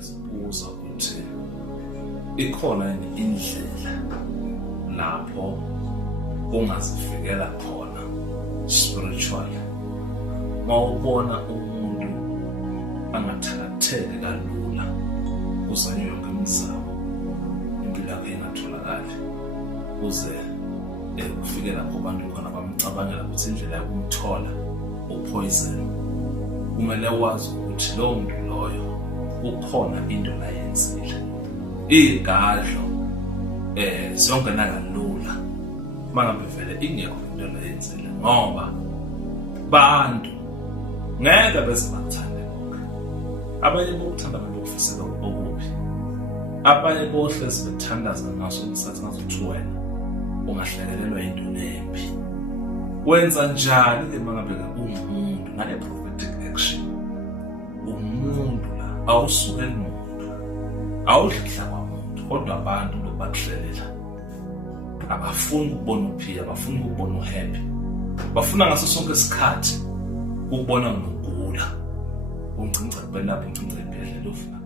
ngizibuza ukuthi ikhona yini indlela lapho ungazifikela khona spiritually mawubona umuntu angathakatheli kalula uzanye yonke imizamo impilo yakhe ingatholakali uze kufike lapho abantu khona bamcabangela ukuthi indlela yokumthola upoison. Kumele wazi ukuthi lowo muntu loyo ukhona into la yenzile igadlo zonke nakalula mangabe vele ingekho into la yenzile ngoba bantu ngeke bese bakuthande bonke. Abanye bokuthanda abantu okufisela okubi, abanye bohlezi bethandaza ngaso umsathi ngazothi wena ungahlekelelwa into nembi. Wenza njani mangabe umuntu ngale prophetic action? Umuntu la awusukeli umuntu, awudlala kwamuntu, kodwa abantu lokubakuhlelela abafuni ukubona uphila, abafuni ukubona uhappy, bafuna ngaso sonke isikhathi ukubona ngokugula. Ungcinca kubelapha, ungcinca ibhedlela ufuna